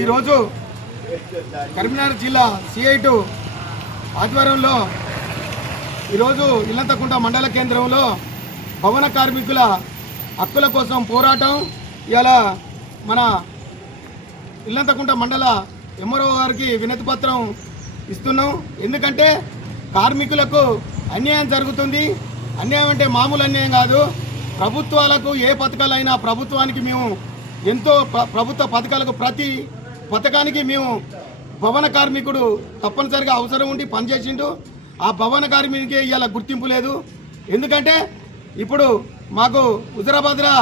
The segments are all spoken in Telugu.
ఈరోజు కరీంనగర్ జిల్లా సిఐ2 ఆధ్వర్యంలో ఈరోజు ఇల్లంతకుంట మండల కేంద్రంలో భవన కార్మికుల హక్కుల కోసం పోరాటం ఇలా మన ఇల్లంతకుంట మండల ఎంఆర్ఓ గారికి వినతి పత్రం ఇస్తున్నాం. ఎందుకంటే కార్మికులకు అన్యాయం జరుగుతుంది. అన్యాయం అంటే మామూలు అన్యాయం కాదు. ప్రభుత్వాలకు ఏ పథకాలైనా ప్రభుత్వానికి మేము ఎంతో ప్రభుత్వ పథకాలకు ప్రతి పథకానికి మేము భవన కార్మికుడు తప్పనిసరిగా అవసరం ఉండి పనిచేసిండు. ఆ భవన కార్మికుడికి ఇవాళ గుర్తింపు లేదు. ఎందుకంటే ఇప్పుడు మాకు హుజరాబాద్లో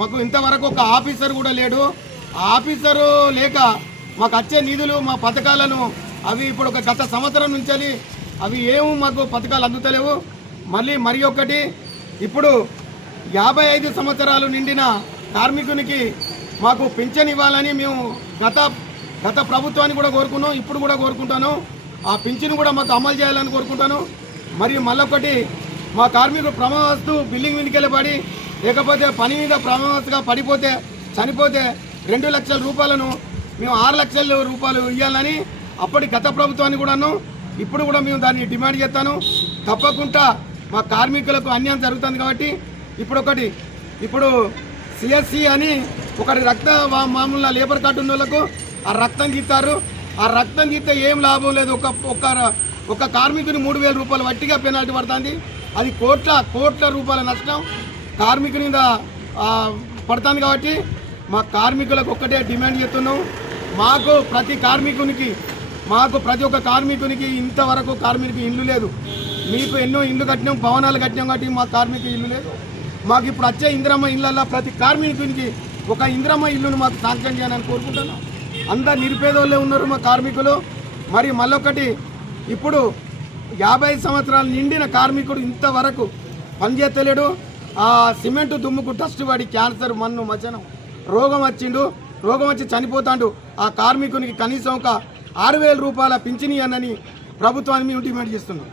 మాకు ఇంతవరకు ఒక ఆఫీసర్ కూడా లేడు. ఆ ఆఫీసరు లేక మాకు వచ్చే నిధులు మా పథకాలను అవి ఇప్పుడు ఒక గత సంవత్సరం నుంచి అవి మాకు పథకాలు అందుతలేవు. మరి ఒకటి ఇప్పుడు 55 సంవత్సరాలు నిండిన కార్మికునికి మాకు పింఛన్ ఇవ్వాలని మేము గత ప్రభుత్వాన్ని కూడా కోరుకున్నాం. ఇప్పుడు కూడా కోరుకుంటాను. ఆ పింఛన్ కూడా మాకు అమలు చేయాలని కోరుకుంటాను. మరియు మళ్ళొకటి మా కార్మికుడు ప్రమాదవస్తు బిల్డింగ్ మీదకి పడి లేకపోతే పని మీద ప్రమాదవస్తుగా పడిపోతే చనిపోతే 2 లక్షల రూపాయలను మేము 6 లక్షల రూపాయలు ఇవ్వాలని అప్పటి గత ప్రభుత్వాన్ని కూడాను ఇప్పుడు కూడా మేము దాన్ని డిమాండ్ చేస్తాను. తప్పకుండా మా కార్మికులకు అన్యాయం జరుగుతుంది కాబట్టి ఇప్పుడు సిఎస్సి అని ఒకటి మామూలు లేబర్ కార్డు ఉన్న వాళ్ళకు ఆ రక్తం గీస్తారు. ఆ రక్తం గీస్తే ఏం లాభం లేదు. ఒక కార్మికుని 3,000 రూపాయలు వట్టిగా పెనాల్టీ పడుతుంది. అది కోట్ల రూపాయల నష్టం కార్మికుని మీద పడుతుంది. కాబట్టి మా కార్మికులకు ఒక్కటే డిమాండ్ చేస్తున్నాం. మాకు ప్రతి ఒక్క కార్మికునికి ఇంతవరకు కార్మికునికి ఇల్లు లేదు. మీకు ఎన్నో ఇల్లు కట్టినాం, భవనాలు కట్టినాం కాబట్టి మా కార్మికునికి ఇల్లు లేదు. మాకు ఇప్పుడు వచ్చే ఇందిరమ్మ ఇళ్ళల్లో ప్రతి కార్మికునికి ఒక ఇందిరమ్మ ఇల్లును మాకు శాంక్షన్ చేయాలని కోరుకుంటున్నాం. అందరు నిరుపేదోళ్ళే ఉన్నారు మా కార్మికులు. మరి మళ్ళొకటి ఇప్పుడు 50 సంవత్సరాలు నిండిన కార్మికుడు ఇంతవరకు పనిచేస్తలేడు. ఆ సిమెంటు దుమ్ముకు డస్ట్ పడి క్యాన్సర్ మన్ను మచ్చనం రోగం వచ్చి చనిపోతాడు. ఆ కార్మికునికి కనీసం ఒక 6,000 రూపాయల పింఛని అని ప్రభుత్వాన్ని మేము డిమాండ్ చేస్తున్నాం.